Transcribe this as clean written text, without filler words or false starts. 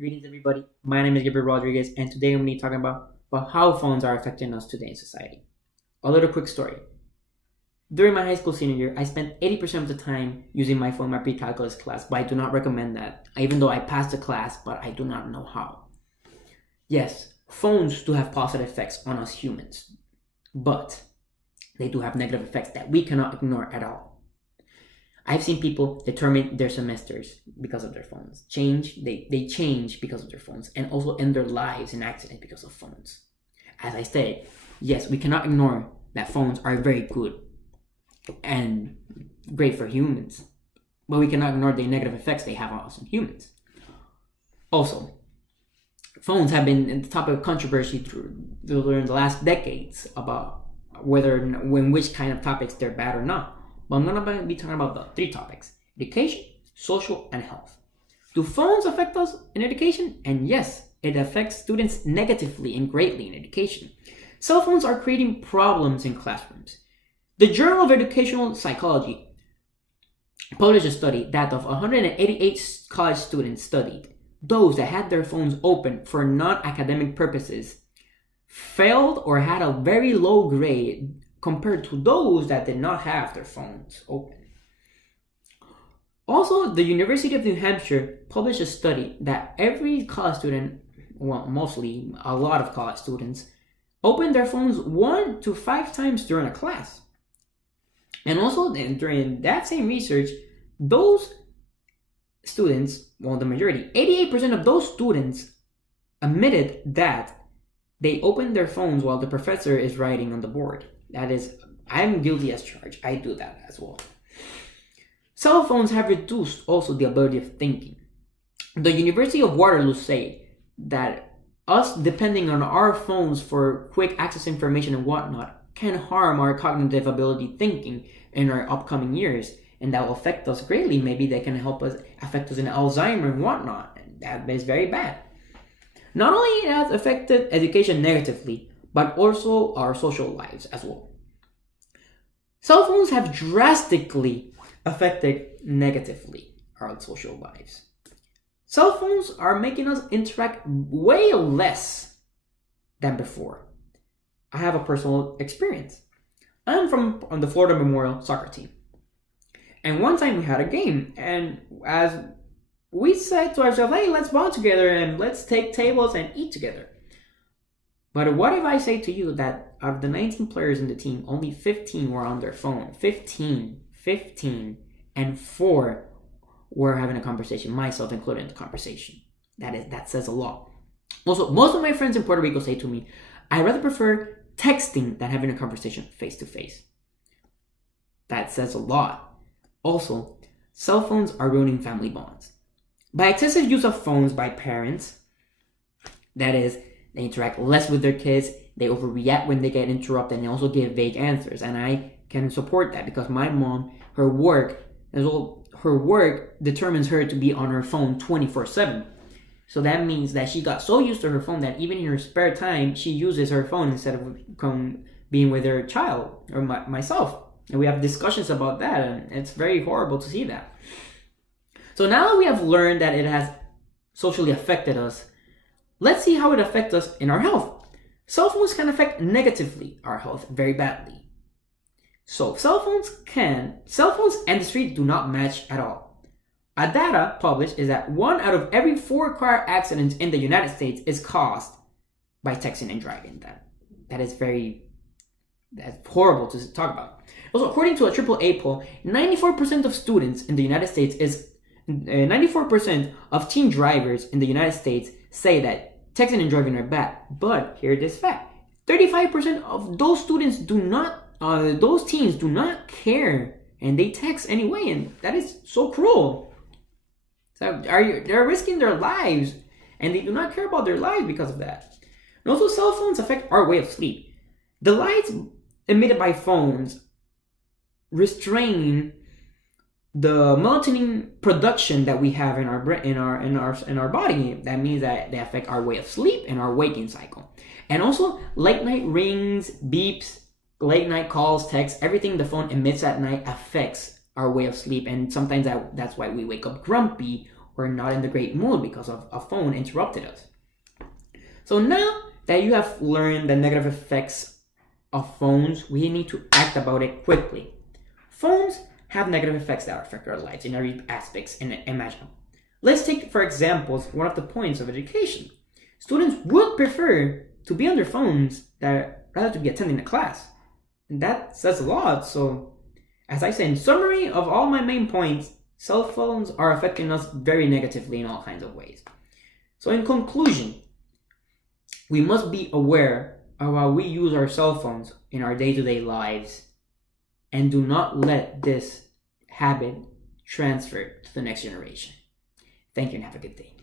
Greetings, everybody. My name is Gabriel Rodriguez, and today I'm going to be talking about how phones are affecting us today in society. A little quick story. During my high school senior year, I spent 80% of the time using my phone in my pre-calculus class, but I do not recommend that, even though I passed the class, but I do not know how. Yes, phones do have positive effects on us humans, but they do have negative effects that we cannot ignore at all. I've seen people determine their semesters because of their phones. They change because of their phones, and also end their lives in accidents because of phones. As I stated, yes, we cannot ignore that phones are very good and great for humans, but we cannot ignore the negative effects they have on us and humans. Also, phones have been the topic of controversy during the last decades about which kind of topics they're bad or not. But I'm going to be talking about the three topics: education, social, and health. Do phones affect us in education? And yes, it affects students negatively and greatly in education. Cell phones are creating problems in classrooms. The Journal of Educational Psychology published a study that of 188 college students studied, those that had their phones open for non-academic purposes failed or had a very low grade compared to those that did not have their phones open. Also, the University of New Hampshire published a study that every college student, well, mostly a lot of college students, opened their phones 1 to 5 times during a class. And also, during that same research, those students, well, the majority, 88% of those students admitted that they opened their phones while the professor is writing on the board. That is, I'm guilty as charged. I do that as well. Cell phones have reduced also the ability of thinking. The University of Waterloo say that us depending on our phones for quick access information and whatnot can harm our cognitive ability thinking in our upcoming years, and that will affect us greatly. Maybe they can affect us in Alzheimer's and whatnot. That is very bad. Not only it has affected education negatively, but also our social lives as well. Cell phones have drastically affected negatively our social lives. Cell phones are making us interact way less than before. I have a personal experience. I'm on the Florida Memorial soccer team. And one time we had a game, and as we said to ourselves, hey, let's bond together and let's take tables and eat together. But what if I say to you that out of the 19 players in the team, only 15 were on their phone? 15, and 4 were having a conversation, myself included in the conversation. That says a lot. Also, most of my friends in Puerto Rico say to me, I rather prefer texting than having a conversation face to face. That says a lot. Also, cell phones are ruining family bonds. By excessive use of phones by parents, that is, they interact less with their kids, they overreact when they get interrupted, and they also give vague answers. And I can support that because my mom, her work determines her to be on her phone 24/7. So that means that she got so used to her phone that even in her spare time, she uses her phone instead of being with her child or myself. And we have discussions about that, and it's very horrible to see that. So now that we have learned that it has socially affected us, let's see how it affects us in our health. Cell phones can affect negatively our health very badly. So cell phones and the street do not match at all. A data published is that 1 out of every 4 car accidents in the United States is caused by texting and driving. That's horrible to talk about. Also, according to a AAA poll, 94% of students in the United States 94% of teen drivers in the United States say that texting and driving are bad. But hear this fact: 35% of those students those teens do not care, and they text anyway, and that is so cruel. So they're risking their lives, and they do not care about their lives because of that. And also, cell phones affect our way of sleep. The lights emitted by phones restrain the melatonin production that we have in our body. That means that they affect our way of sleep and our waking cycle. And also, late night rings, beeps, late night calls, texts, everything the phone emits at night affects our way of sleep. And sometimes that's why we wake up grumpy were not in the great mood because of a phone interrupted us. So now that you have learned the negative effects of phones, we need to act about it quickly. Phones have negative effects that affect our lives in every aspects imaginable. Let's take, for example, one of the points of education. Students would prefer to be on their phones rather to be attending the class. And that says a lot. So, as I said, in summary of all my main points, cell phones are affecting us very negatively in all kinds of ways. So, in conclusion, we must be aware of how we use our cell phones in our day-to-day lives and do not let this habit transfer to the next generation. Thank you and have a good day.